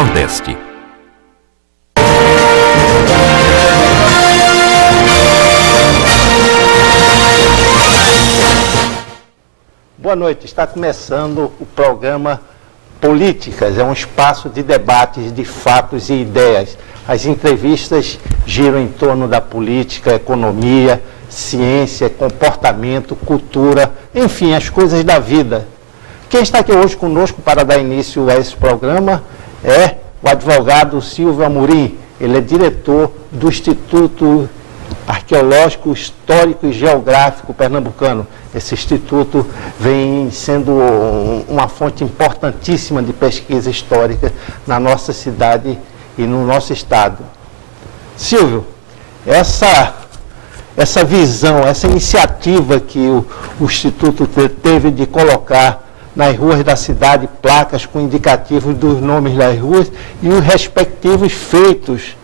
Nordeste. Boa noite, está começando o programa Políticas, é um espaço de debates de fatos e ideias. As entrevistas giram em torno da política, economia, ciência, comportamento, cultura, enfim, as coisas da vida. Quem está aqui hoje conosco para dar início a esse programa é o advogado Silvio Amorim. Ele é diretor do Instituto Arqueológico, Histórico e Geográfico Pernambucano. Esse instituto vem sendo uma fonte importantíssima de pesquisa histórica na nossa cidade e no nosso estado. Silvio, essa visão, essa iniciativa que o Instituto teve de colocar nas ruas da cidade placas com indicativos dos nomes das ruas e os respectivos feitos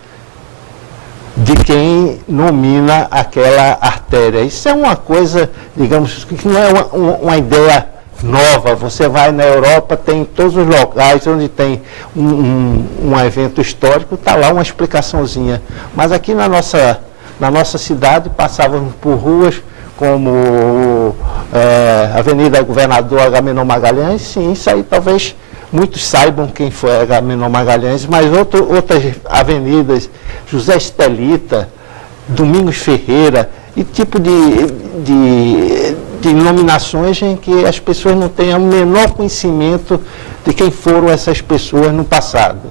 de quem nomina aquela artéria. Isso é uma coisa, digamos, que não é uma ideia nova. Você vai na Europa, tem todos os locais onde tem um evento histórico, está lá uma explicaçãozinha. Mas aqui na nossa cidade passávamos por ruas como Avenida Governador Agamenon Magalhães. Sim, isso aí talvez muitos saibam quem foi Agamenon Magalhães, mas outras avenidas, José Estelita, Domingos Ferreira, e tipo de nominações em que as pessoas não têm o menor conhecimento de quem foram essas pessoas no passado.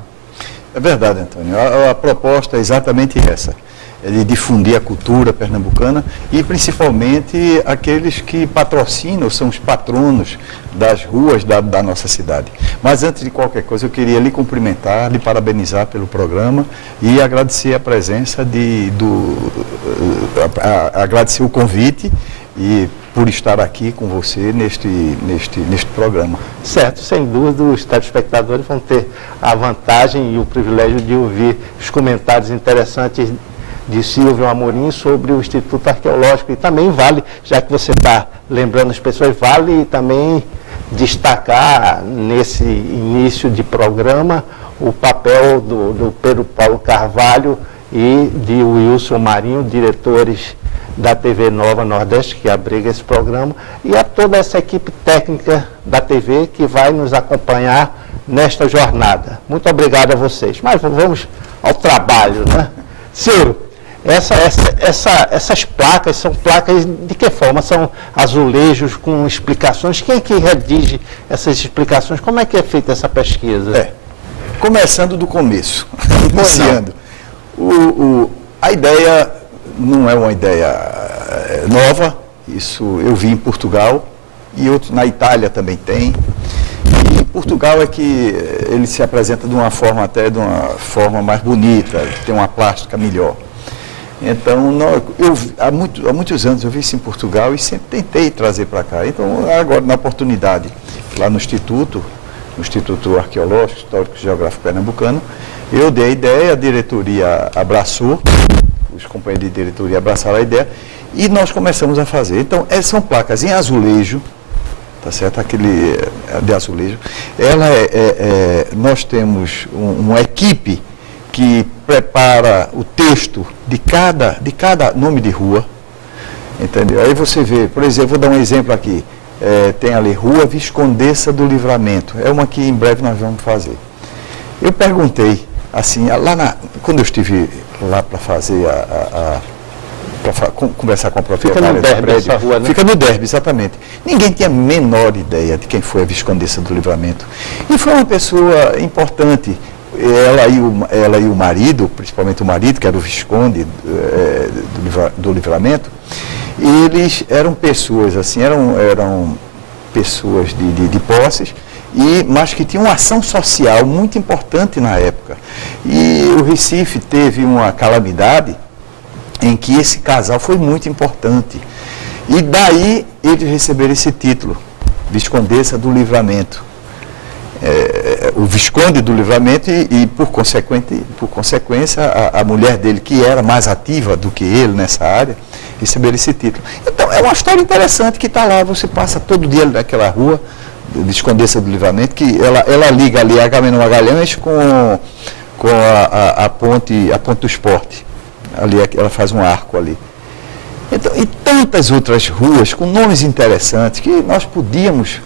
É verdade, Antônio. A proposta é exatamente essa. É de difundir a cultura pernambucana e principalmente aqueles que patrocinam, são os patronos das ruas da nossa cidade. Mas antes de qualquer coisa, eu queria lhe cumprimentar, lhe parabenizar pelo programa e agradecer a presença agradecer o convite e por estar aqui com você neste programa. Certo, sem dúvida os telespectadores vão ter a vantagem e o privilégio de ouvir os comentários interessantes de Silvio Amorim sobre o Instituto Arqueológico. E também vale, já que você está lembrando as pessoas, vale também destacar nesse início de programa o papel do Pedro Paulo Carvalho e de Wilson Marinho, diretores da TV Nova Nordeste, que abriga esse programa, e a toda essa equipe técnica da TV que vai nos acompanhar nesta jornada. Muito obrigado a vocês. Mas vamos ao trabalho, né? Silvio, essas placas são placas de que forma? São azulejos com explicações? Quem é que redige essas explicações? Como é que é feita essa pesquisa? Começando do começo, iniciando. A ideia não é uma ideia nova, isso eu vi em Portugal e na Itália também tem. E em Portugal é que ele se apresenta de uma forma mais bonita, tem uma plástica melhor. Então, há muitos anos eu vi isso em Portugal e sempre tentei trazer para cá. Então, agora, na oportunidade, lá no Instituto Arqueológico, Histórico e Geográfico Pernambucano, eu dei a ideia, a diretoria abraçou, os companheiros de diretoria abraçaram a ideia e nós começamos a fazer. Então, são placas em azulejo, tá certo? Aquele de azulejo. Nós temos uma equipe que prepara o texto de cada nome de rua, entendeu? Aí você vê, por exemplo, vou dar um exemplo aqui, tem ali Rua Viscondessa do Livramento, é uma que em breve nós vamos fazer. Eu perguntei, assim, quando eu estive lá para fazer conversar com a proprietária do prédio, essa rua, né? Fica no Derby, exatamente. Ninguém tinha a menor ideia de quem foi a Viscondessa do Livramento. E foi uma pessoa importante. Ela e o marido, principalmente o marido, que era o Visconde do Livramento, eles eram pessoas, assim, eram pessoas de posses, mas que tinham uma ação social muito importante na época. E o Recife teve uma calamidade em que esse casal foi muito importante. E daí eles receberam esse título, Viscondessa do Livramento. O Visconde do Livramento e por consequência, a mulher dele, que era mais ativa do que ele nessa área, receberam esse título. Então, é uma história interessante que está lá, você passa todo dia naquela rua, Viscondense do Livramento, que ela liga ali a Agamenon Magalhães com a ponte do Esporte. Ali ela faz um arco ali. Então, e tantas outras ruas com nomes interessantes que nós podíamos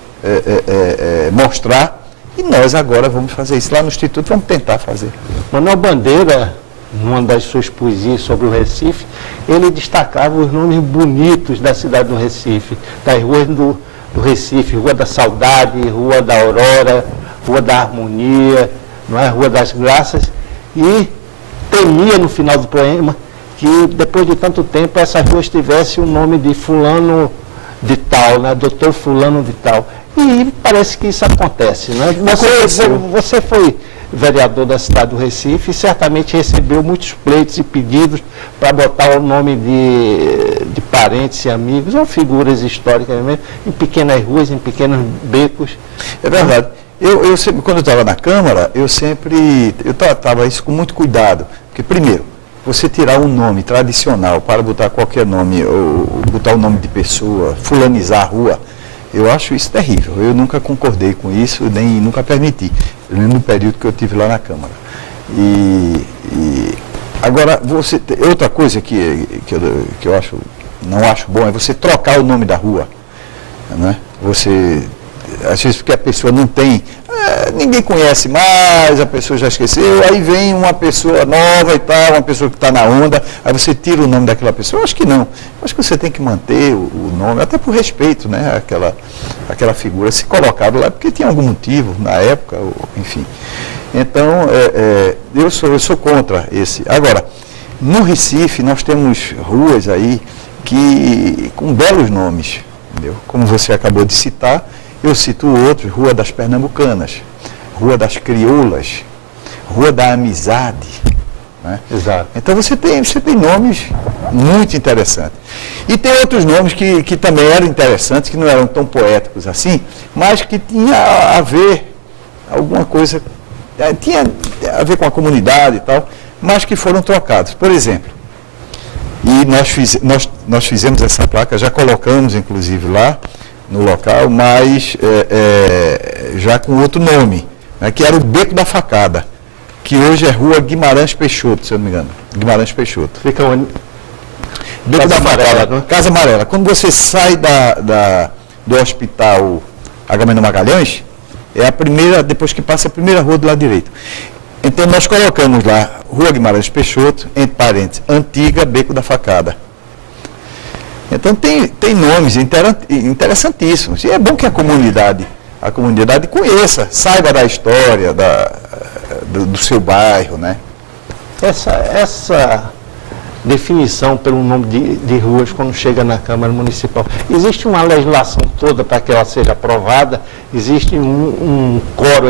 mostrar, e nós agora vamos fazer isso lá no Instituto, vamos tentar fazer. Manuel Bandeira, numa das suas poesias sobre o Recife, ele destacava os nomes bonitos da cidade do Recife, das ruas do Recife, Rua da Saudade, Rua da Aurora, Rua da Harmonia, não é? Rua das Graças, e temia no final do poema que depois de tanto tempo essas ruas tivessem o nome de fulano de tal, né? Doutor fulano de tal. E parece que isso acontece, né? Você foi vereador da cidade do Recife e certamente recebeu muitos pleitos e pedidos para botar o nome de parentes e amigos ou figuras históricas mesmo, em pequenas ruas, em pequenos becos. É verdade. Eu sempre, quando eu estava na Câmara, eu tratava isso com muito cuidado. Porque, primeiro, você tirar um nome tradicional para botar qualquer nome, ou botar o nome de pessoa, fulanizar a rua, eu acho isso terrível. Eu nunca concordei com isso, nem nunca permiti, pelo menos no período que eu tive lá na Câmara. Agora, outra coisa que eu não acho bom é você trocar o nome da rua. Né? Às vezes porque a pessoa não tem, ninguém conhece mais, a pessoa já esqueceu, aí vem uma pessoa nova e tal, uma pessoa que está na onda, aí você tira o nome daquela pessoa. Eu acho que não. Eu acho que você tem que manter o nome, até por respeito, né? Aquela figura se colocava lá, porque tinha algum motivo na época, enfim. Então, eu sou contra esse. Agora, no Recife nós temos ruas aí com belos nomes, entendeu? Como você acabou de citar. Eu cito outros, Rua das Pernambucanas, Rua das Crioulas, Rua da Amizade. Né? Exato. Então você tem nomes muito interessantes. E tem outros nomes que também eram interessantes, que não eram tão poéticos assim, mas que tinha a ver, alguma coisa, tinha a ver com a comunidade e tal, mas que foram trocados. Por exemplo, e nós fizemos essa placa, já colocamos inclusive lá, no local, mas já com outro nome, né, que era o Beco da Facada, que hoje é Rua Guimarães Peixoto, se eu não me engano. Guimarães Peixoto. Fica onde? Beco da Facada, né? Casa Amarela. Quando você sai do hospital Agamenon Magalhães, é a primeira, depois que passa a primeira rua do lado direito. Então nós colocamos lá Rua Guimarães Peixoto, entre parênteses, Antiga Beco da Facada. Então tem nomes interessantíssimos. E é bom que a comunidade conheça, saiba da história do seu bairro, né? Essa definição pelo nome de ruas quando chega na Câmara Municipal, existe uma legislação toda para que ela seja aprovada? Existe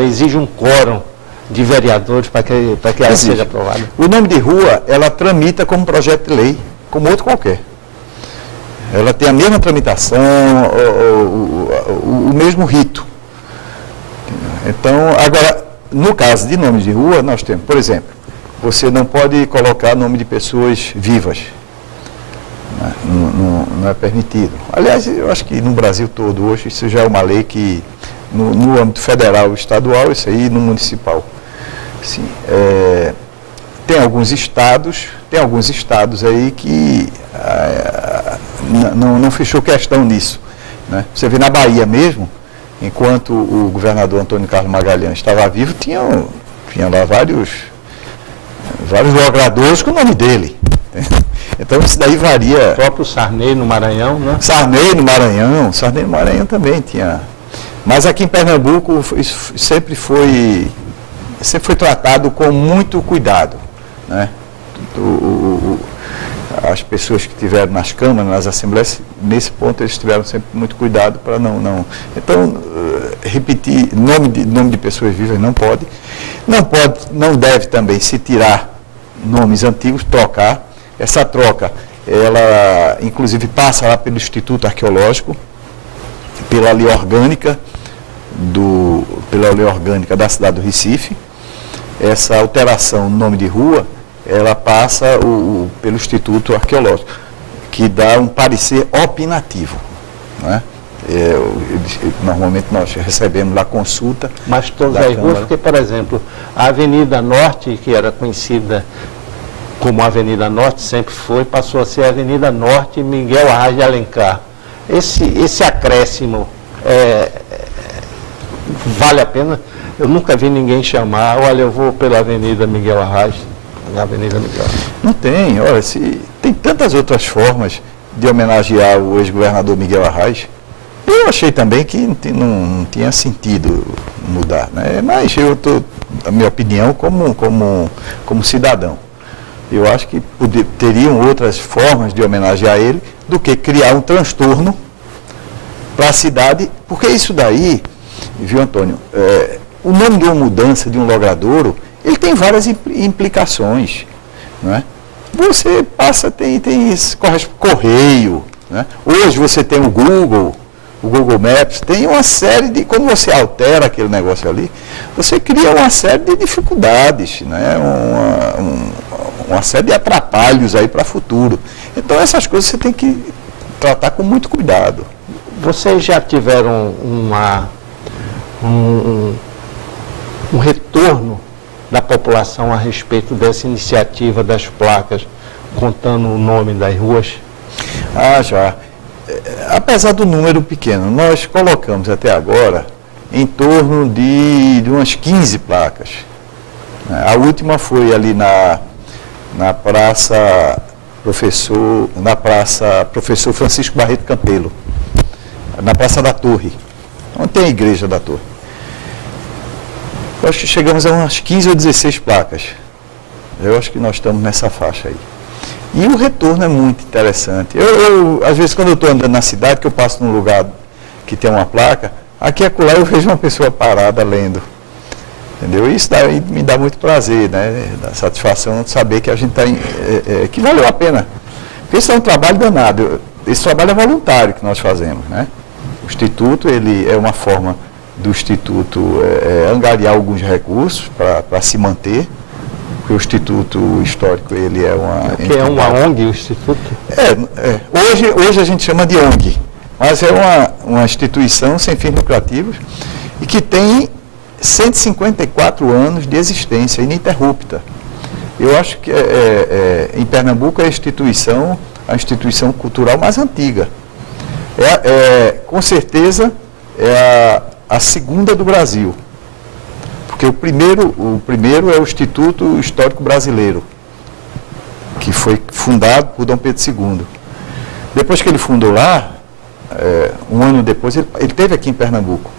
exige um quórum de vereadores para que ela seja aprovada? O nome de rua, ela tramita como projeto de lei, como outro qualquer. Ela tem a mesma tramitação, o mesmo rito. Então, agora, no caso de nome de rua, nós temos, por exemplo, você não pode colocar nome de pessoas vivas. Não é permitido. Aliás, eu acho que no Brasil todo, hoje, isso já é uma lei que, no âmbito federal e estadual, isso aí no municipal. Sim, tem alguns estados aí que não fechou questão nisso. Né? Você vê na Bahia mesmo, enquanto o governador Antônio Carlos Magalhães estava vivo, tinha lá vários logradouros com o nome dele. Então isso daí varia. O próprio Sarney no Maranhão, né? Sarney no Maranhão também tinha. Mas aqui em Pernambuco isso sempre foi tratado com muito cuidado. Né? As pessoas que estiveram nas câmaras, nas assembleias, nesse ponto eles tiveram sempre muito cuidado para não. Então, repetir nome de pessoas vivas não pode. Não deve também se tirar nomes antigos, trocar. Essa troca, ela inclusive passa lá pelo Instituto Arqueológico, pela lei orgânica da cidade do Recife. Essa alteração no nome de rua, ela passa pelo Instituto Arqueológico, que dá um parecer opinativo. Né? normalmente nós recebemos lá consulta. Mas todas as ruas, porque, por exemplo, a Avenida Norte, que era conhecida como Avenida Norte, sempre foi, passou a ser Avenida Norte Miguel Arraes de Alencar. Esse acréscimo vale a pena? Eu nunca vi ninguém chamar, olha, eu vou pela Avenida Miguel Arraes, na Avenida Miguel Arraes. Não tem, olha, tem tantas outras formas de homenagear o ex-governador Miguel Arraes. Eu achei também que não tinha sentido mudar, né? Mas a minha opinião como cidadão. Eu acho que teriam outras formas de homenagear ele do que criar um transtorno para a cidade, porque isso daí, viu, Antônio, o nome de uma mudança de um logradouro, ele tem várias implicações, não é? Você passa, tem correio, né? Hoje você tem o Google Maps, tem uma série de, quando você altera aquele negócio ali, você cria uma série de dificuldades, né? Uma série de atrapalhos aí para o futuro. Então essas coisas você tem que tratar com muito cuidado. Vocês já tiveram um retorno da população a respeito dessa iniciativa das placas, contando o nome das ruas? Já. Apesar do número pequeno, nós colocamos até agora em torno de umas 15 placas. A última foi ali na Praça Professor Francisco Barreto Campelo, na Praça da Torre, onde tem a igreja da Torre. Nós chegamos a umas 15 ou 16 placas. Eu acho que nós estamos nessa faixa aí. E o retorno é muito interessante. Às vezes, quando eu estou andando na cidade, que eu passo num lugar que tem uma placa, aqui e acolá eu vejo uma pessoa parada lendo. Entendeu? Isso me dá muito prazer, né? Dá satisfação de saber que a gente está que valeu a pena. Porque isso é um trabalho danado. Esse trabalho é voluntário que nós fazemos, né? O Instituto, ele é uma forma do Instituto angariar alguns recursos para se manter. Porque o Instituto Histórico, ele é uma... Que é uma ONG, o Instituto? Hoje a gente chama de ONG, mas é uma instituição sem fins lucrativos e que tem 154 anos de existência ininterrupta. Eu acho que em Pernambuco é a instituição cultural mais antiga. Com certeza é a segunda do Brasil. Porque o primeiro é o Instituto Histórico Brasileiro, que foi fundado por Dom Pedro II. Depois que ele fundou lá, um ano depois, ele esteve aqui em Pernambuco.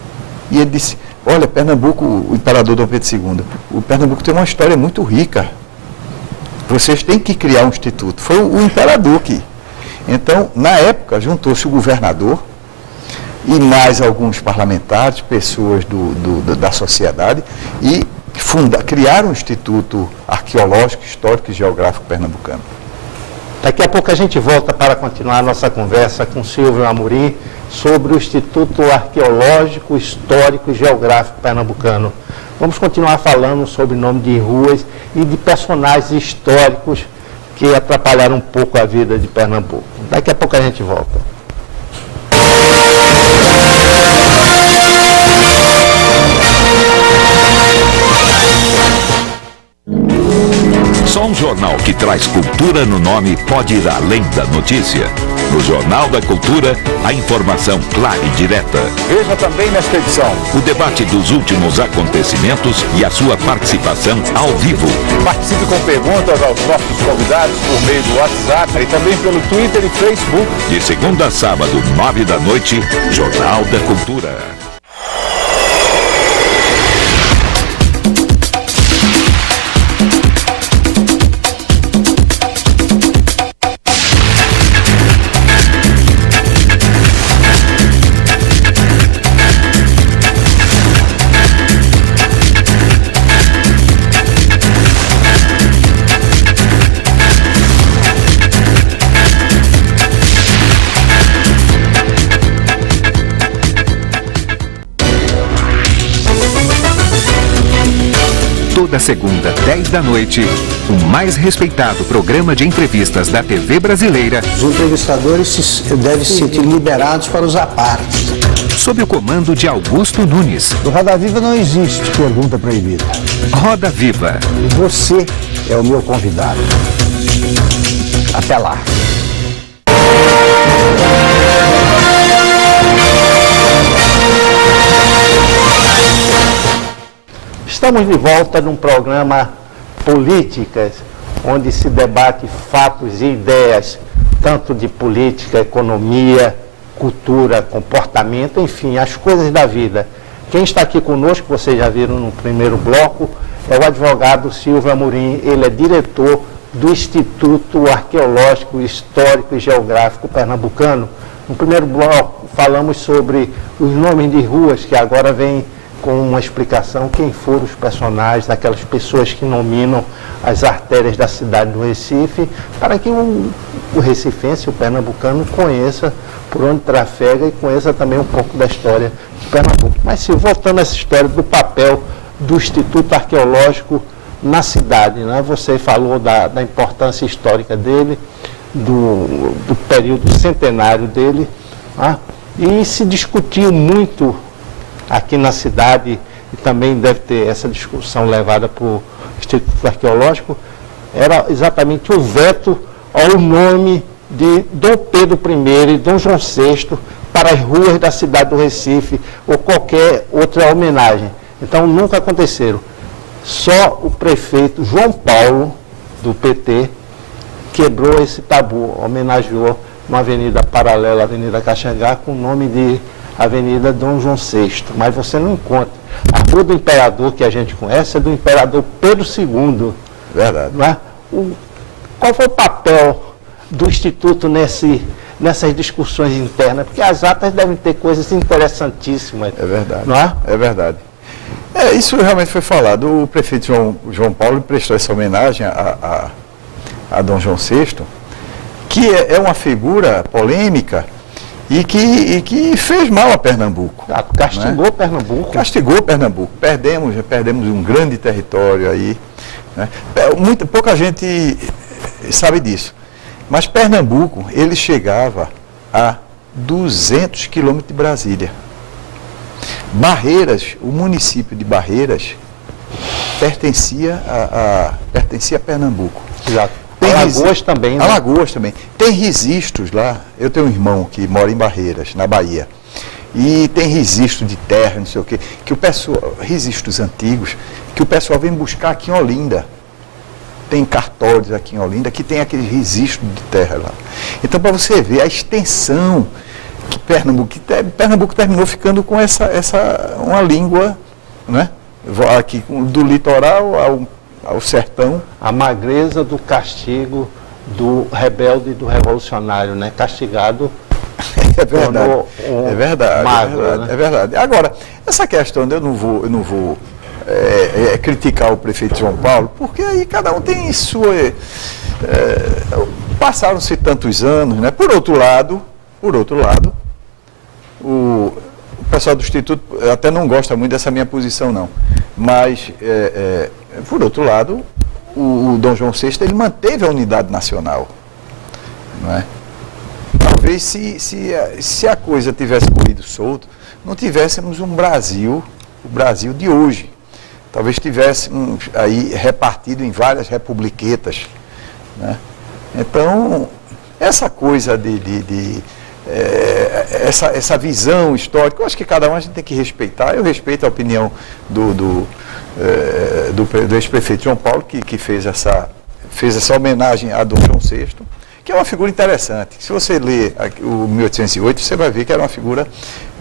E ele disse, olha, Pernambuco, o imperador Dom Pedro II, o Pernambuco tem uma história muito rica. Vocês têm que criar um instituto. Foi o imperador que... Então, na época, juntou-se o governador e mais alguns parlamentares, pessoas da sociedade, e criaram um Instituto Arqueológico, Histórico e Geográfico Pernambucano. Daqui a pouco a gente volta para continuar a nossa conversa com Silvio Amorim sobre o Instituto Arqueológico, Histórico e Geográfico Pernambucano. Vamos continuar falando sobre o nome de ruas e de personagens históricos que atrapalharam um pouco a vida de Pernambuco. Daqui a pouco a gente volta. Só um jornal que traz cultura no nome pode ir além da notícia. No Jornal da Cultura, a informação clara e direta. Veja também nesta edição o debate dos últimos acontecimentos e a sua participação ao vivo. Participe com perguntas aos nossos convidados por meio do WhatsApp e também pelo Twitter e Facebook. De segunda a sábado, 21h, Jornal da Cultura. Toda segunda, 10 da noite, o mais respeitado programa de entrevistas da TV brasileira. Os entrevistadores devem se sentir liberados para usar partes. Sob o comando de Augusto Nunes. No Roda Viva não existe pergunta proibida. Roda Viva. Você é o meu convidado. Até lá. Estamos de volta num programa Políticas, onde se debate fatos e ideias, tanto de política, economia, cultura, comportamento, enfim, as coisas da vida. Quem está aqui conosco, vocês já viram no primeiro bloco, é o advogado Silvio Amorim. Ele é diretor do Instituto Arqueológico, Histórico e Geográfico Pernambucano. No primeiro bloco falamos sobre os nomes de ruas, que agora vem com uma explicação quem foram os personagens, aquelas pessoas que nominam as artérias da cidade do Recife, para que o recifense, o pernambucano, conheça por onde trafega e conheça também um pouco da história de Pernambuco. Mas, se voltando a essa história do papel do Instituto Arqueológico na cidade, né? Você falou da importância histórica dele, do período centenário dele, né? E se discutiu muito aqui na cidade, e também deve ter essa discussão levada para o Instituto Arqueológico, era exatamente o veto ao nome de Dom Pedro I e Dom João VI para as ruas da cidade do Recife ou qualquer outra homenagem. Então nunca aconteceram. Só o prefeito João Paulo, do PT, quebrou esse tabu, homenageou uma avenida paralela à Avenida Caxangá com o nome de Avenida Dom João VI, mas você não encontra. A rua do Imperador que a gente conhece é do Imperador Pedro II. Verdade. Não é? Qual foi o papel do Instituto nessas discussões internas? Porque as atas devem ter coisas interessantíssimas. É verdade. Não é? É verdade. Isso realmente foi falado. O prefeito João Paulo prestou essa homenagem a Dom João VI, que é uma figura polêmica e que fez mal a Pernambuco. Castigou, né? Pernambuco. Castigou Pernambuco. Perdemos um grande território aí. Né? Pouca gente sabe disso. Mas Pernambuco, ele chegava a 200 quilômetros de Brasília. Barreiras, o município de Barreiras, pertencia a Pernambuco. Exato. Alagoas também, né? Alagoas também. Tem registros lá. Eu tenho um irmão que mora em Barreiras, na Bahia. E tem registro de terra, não sei o quê, que o pessoal, registros antigos, que o pessoal vem buscar aqui em Olinda. Tem cartórios aqui em Olinda que tem aquele registro de terra lá. Então, para você ver a extensão que Pernambuco terminou ficando com uma língua, né? Aqui do litoral ao sertão. A magreza do castigo do rebelde e do revolucionário, né? Castigado. É verdade. É verdade, magro, é verdade, né? é verdade. Agora, essa questão, eu não vou criticar o prefeito João Paulo, porque aí cada um tem sua. Passaram-se tantos anos, né? Por outro lado, o pessoal do Instituto até não gosta muito dessa minha posição, não. Mas, por outro lado, o Dom João VI, ele manteve a unidade nacional. Não é? Talvez se a coisa tivesse corrido solto, não tivéssemos o Brasil de hoje. Talvez tivéssemos aí repartido em várias republiquetas. Né? Então, essa coisa essa visão histórica, eu acho que cada um a gente tem que respeitar. Eu respeito a opinião do ex-prefeito João Paulo, que fez essa homenagem a Dom João VI, que é uma figura interessante. Se você ler o 1808, você vai ver que era uma figura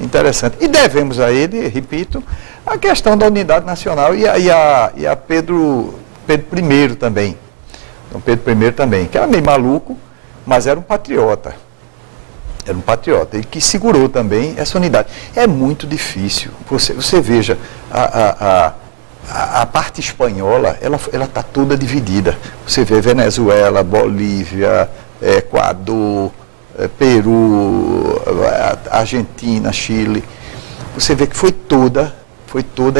interessante. E devemos a ele, repito, a questão da unidade nacional e a Pedro I também. Dom Pedro I também, que era meio maluco, mas era um patriota. Era um patriota e que segurou também essa unidade. É muito difícil. Você veja, a parte espanhola, ela está toda dividida. Você vê Venezuela, Bolívia, Equador, Peru, Argentina, Chile. Você vê que foi toda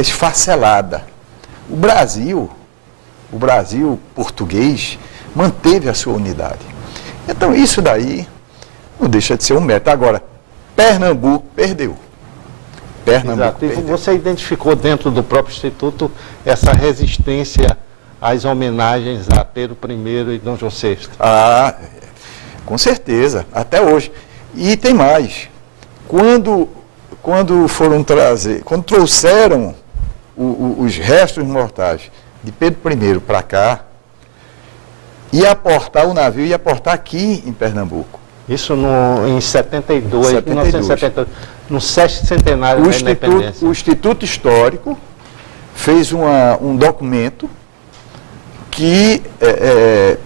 esfacelada. O Brasil, o Brasil português manteve a sua unidade. Então, isso daí não deixa de ser um mérito. Agora, Pernambuco perdeu. Exato. E você identificou dentro do próprio Instituto essa resistência às homenagens a Pedro I e Dom João VI? Ah, com certeza, até hoje. E tem mais. Quando trouxeram os restos mortais de Pedro I para cá, o navio ia aportar aqui em Pernambuco. Isso em 72, 1972, no sexto centenário da independência. O Instituto Histórico fez um documento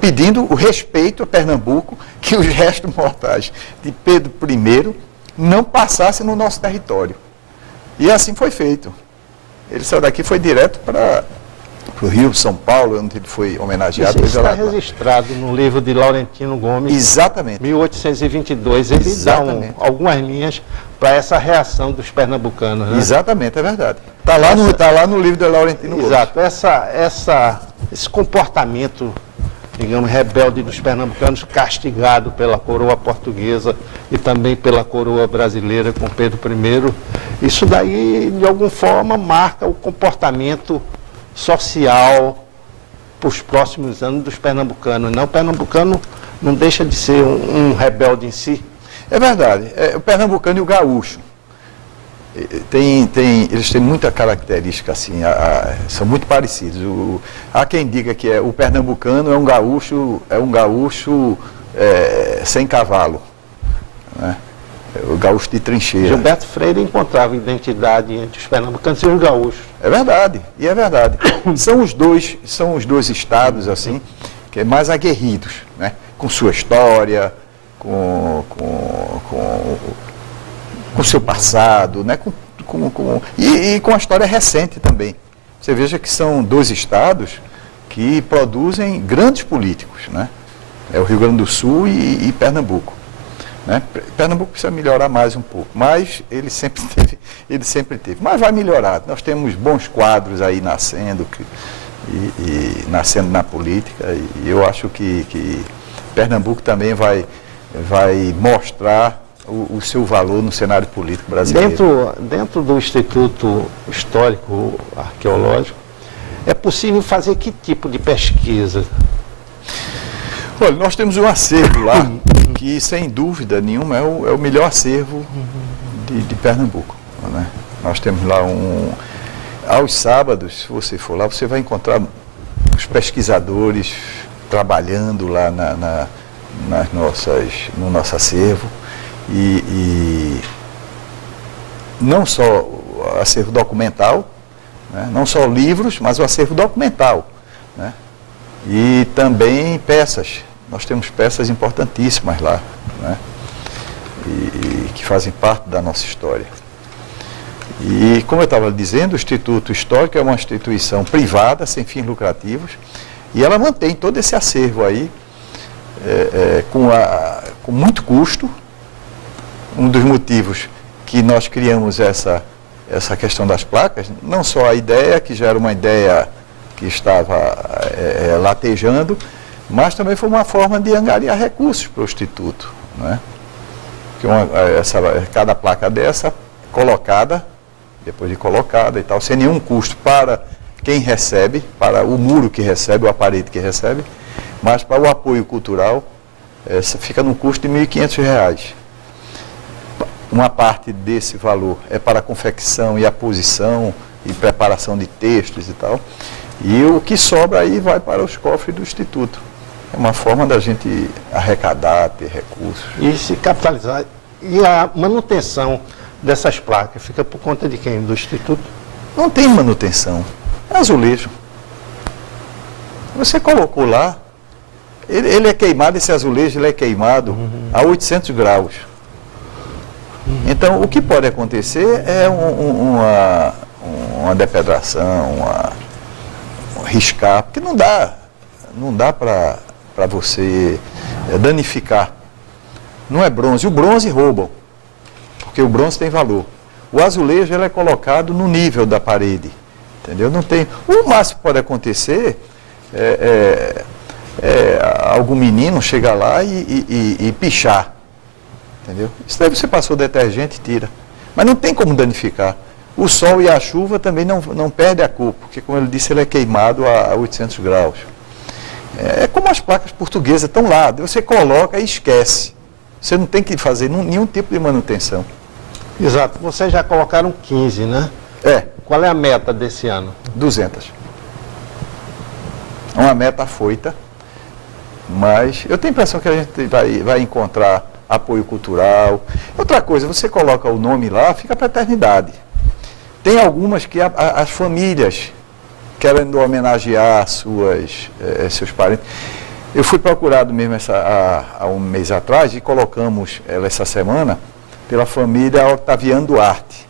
pedindo o respeito a Pernambuco, que os restos mortais de Pedro I não passassem no nosso território. E assim foi feito. Ele saiu daqui e foi direto para o Rio, São Paulo, onde ele foi homenageado. Isso está registrado no livro de Laurentino Gomes. Exatamente. 1822. Ele Exatamente. dá algumas linhas para essa reação dos pernambucanos. Né? Exatamente, é verdade. Está lá no livro de Laurentino Gomes. Exato. Esse comportamento, digamos, rebelde dos pernambucanos, castigado pela coroa portuguesa e também pela coroa brasileira com Pedro I, isso daí, de alguma forma, marca o comportamento social para os próximos anos dos pernambucanos. Não, o pernambucano não deixa de ser um rebelde em si. É verdade. O pernambucano e o gaúcho. Eles têm muita característica assim, são muito parecidos. Há quem diga que o pernambucano é um gaúcho sem cavalo, né? O gaúcho de trincheira. Gilberto Freire encontrava identidade entre os pernambucanos e os gaúchos. É verdade, e é verdade. São os dois estados assim, que é mais aguerridos, né? Com sua história, com seu passado, né? E com a história recente também. Você veja que são dois estados que produzem grandes políticos, né? É o Rio Grande do Sul e Pernambuco. Né? Pernambuco precisa melhorar mais um pouco, mas ele sempre teve. Mas vai melhorar. Nós temos bons quadros aí nascendo, nascendo na política, e eu acho que Pernambuco também vai mostrar o seu valor no cenário político brasileiro. Dentro do Instituto Histórico Arqueológico, é possível fazer que tipo de pesquisa? Olha, nós temos um acervo lá que, sem dúvida nenhuma, é o melhor acervo de Pernambuco. Né? Nós temos lá aos sábados, se você for lá, você vai encontrar os pesquisadores trabalhando lá no nosso acervo. E não só o acervo documental, né? Não só livros, mas o acervo documental, né? E também peças. Nós temos peças importantíssimas lá, né? E que fazem parte da nossa história. E, como eu estava dizendo, o Instituto Histórico é uma instituição privada, sem fins lucrativos, e ela mantém todo esse acervo aí, com muito custo. Um dos motivos que nós criamos essa questão das placas, não só a ideia, que já era uma ideia que estava latejando, mas também foi uma forma de angariar recursos para o Instituto. Né? Porque cada placa dessa, colocada, depois de colocada e tal, sem nenhum custo para quem recebe, para o muro que recebe, o aparelho que recebe, mas para o apoio cultural, fica num custo de R$ 1.500. Uma parte desse valor é para a confecção e aposição e preparação de textos e tal. E o que sobra aí vai para os cofres do Instituto. É uma forma da gente arrecadar, ter recursos. E se capitalizar. E a manutenção dessas placas fica por conta de quem? Do Instituto? Não tem manutenção. É azulejo. Você colocou lá, ele é queimado, esse azulejo ele é queimado a 800 graus. Então, o que pode acontecer é uma depedração, riscar, porque não dá para você danificar. Não é bronze. O bronze roubam, porque o bronze tem valor. O azulejo ele é colocado no nível da parede, entendeu? Não tem. O máximo que pode acontecer algum menino chegar lá e pichar. Entendeu? Isso daí você passou detergente e tira. Mas não tem como danificar. O sol e a chuva também não perdem a cor, porque, como ele disse, ele é queimado a 800 graus. É como as placas portuguesas estão lá. Você coloca e esquece. Você não tem que fazer nenhum tipo de manutenção. Exato. Vocês já colocaram 15, né? Qual é a meta desse ano? 200. É uma meta afoita, mas eu tenho a impressão que a gente vai encontrar apoio cultural. Outra coisa, você coloca o nome lá, fica para a eternidade. Tem algumas que as famílias querem homenagear seus parentes. Eu fui procurado mesmo há um mês atrás e colocamos ela essa semana pela família Octaviano Duarte,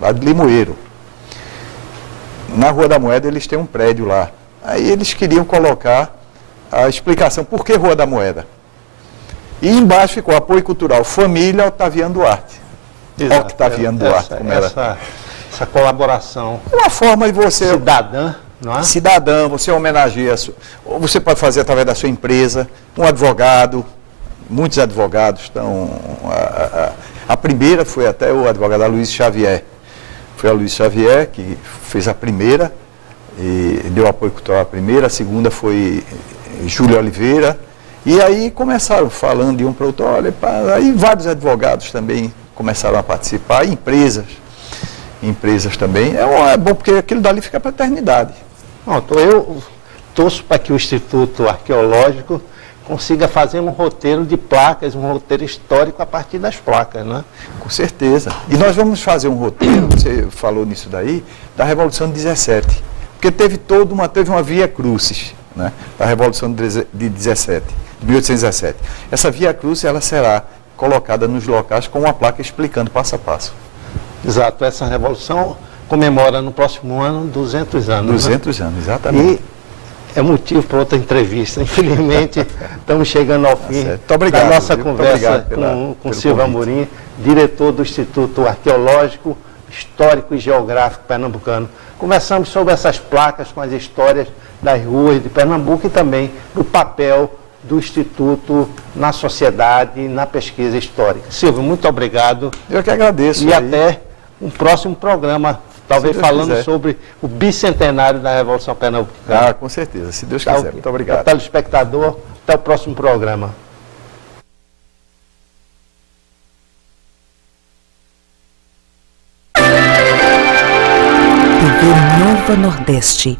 lá de Limoeiro. Na Rua da Moeda eles têm um prédio lá. Aí eles queriam colocar a explicação por que Rua da Moeda. E embaixo ficou apoio cultural, família Octaviano Duarte. Exato. Octaviano Duarte, como era. Essa colaboração. É uma forma de você... Cidadã, não é? Cidadã, você homenageia, ou você pode fazer através da sua empresa, um advogado, muitos advogados estão... A primeira foi até o advogado Aloysio Xavier. Foi a Aloysio Xavier que fez a primeira, e deu apoio cultural à primeira, a segunda foi Júlio Oliveira, e aí começaram falando de um para o outro, olha, aí vários advogados também começaram a participar, e empresas também. É bom porque aquilo dali fica para a eternidade. Pronto, eu torço para que o Instituto Arqueológico consiga fazer um roteiro de placas, um roteiro histórico a partir das placas, né? Com certeza. E nós vamos fazer um roteiro, você falou nisso daí, da Revolução de 17. Porque teve uma via crucis, né? Da Revolução de 1817. Essa via crucis, ela será colocada nos locais com uma placa explicando passo a passo. Exato. Essa revolução comemora no próximo ano 200 anos. 200 anos, exatamente. E é motivo para outra entrevista. Infelizmente, estamos chegando ao fim da nossa conversa com Silvio Amorim, diretor do Instituto Arqueológico, Histórico e Geográfico Pernambucano. Conversamos sobre essas placas com as histórias das ruas de Pernambuco e também do papel do Instituto na sociedade e na pesquisa histórica. Silvio, muito obrigado. Eu que agradeço. E até um próximo programa, talvez falando sobre o bicentenário da Revolução Pernambucana. Com certeza, se Deus quiser. Muito obrigado. Telespectador, até o próximo programa. TV Nova Nordeste.